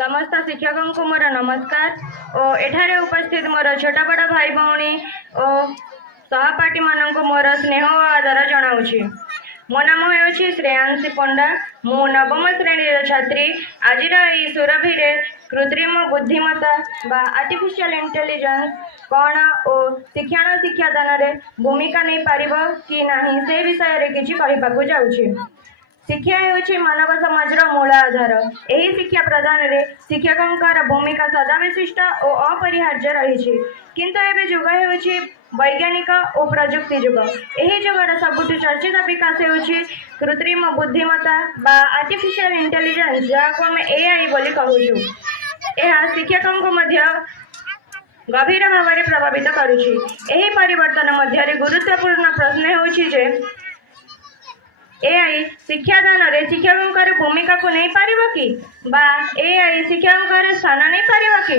समस्त शिक्षक को मोर नमस्कार और एठारे उपस्थित मोर छोट बड़ भाई भौणी और सहपाठी मान मोर स्नेह और आदर जनाऊँगी। मो नाम हो श्रेयांशी पंडा। मु नवम श्रेणी छात्री। आज सुरभि कृत्रिम बुद्धिमत्ता बा आर्टिफिशियल इंटेलिजेंस कौन और शिक्षण शिक्षादान में भूमिका नहीं पार कि नहीं से विषय किसी कहवाक जाऊँगी। शिक्षा होउछि मानव समाजर मूल आधार। यही शिक्षा प्रदान रे शिक्षकों भूमिका सदा विशिष्ट और अपरिहार्य रही। किंतु एबे जुग होउछि वैज्ञानिक और प्रजुक्ति जुग। यही जुगर सबुठ चर्चित विकास होउछि कृत्रिम बुद्धिमत्ता बा आर्टिफिशियल इंटेलिजेंस जहाँ आम एआई बोली कहूँ। यह शिक्षकों को मध्य गभीर भाव में प्रभावित करुछि। यही परिवर्तन मध्य गुरुत्वपूर्ण प्रश्न होउछि जे एआई शिक्षादान रे शिक्षकों भूमिका को नहीं पार कि बा एआई शिक्षकों स्थान नहीं पार कि।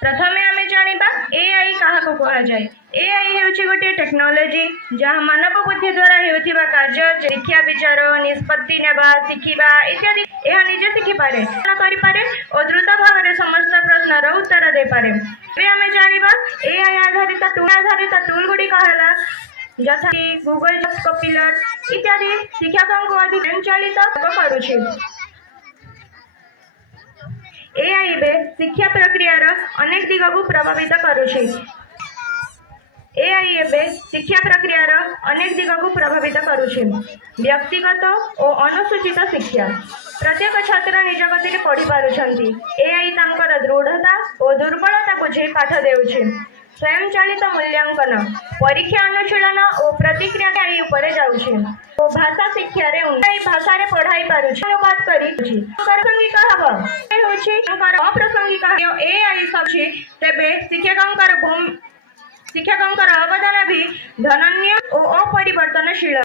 प्रथम आम जाना एआई क्या कह जाए। एआई हूँ गोटे टेक्नोलोजी जहाँ मानव बुद्धि द्वारा होता कार्य शिक्षा विचार निष्पत्ति नेबा शिखा इत्यादि यह निजे शिखिपे करें और द्रुत भाव में समस्त प्रश्नर उत्तर दे पारे। आम जाना एआई आधारित टूल गुड़िक है जथा कि गूगल कॉपिलट इत्यादि शिक्षकों को अधिक स्वयंचालित करुछि। एआई बे शिक्षा प्रक्रियार अनेक दिग को प्रभावित करुछि। एआई एबे शिक्षा प्रक्रियार अनेक दिग को प्रभावित करुछि। व्यक्तिगत और अनुसूचित शिक्षा प्रत्येक छात्र निज गति पढ़ी पारुछंती। एआई तांकर दृढ़ता और दुर्बलता बुझे पाठ देउछि। स्वयंचालित मूल्यांकन परीक्षा अनुशीलन और प्रतिक्रिया उपरे जाउछि। तो भाषा शिक्षा रे भाषा रे पढ़ाई पारुछि अनुवाद करी प्रासंगिक हबो होछि अप्रासंगिक एआई सबछि। तेबे शिक्षकों अवदान भी धनन्य और अपरिवर्तनशील।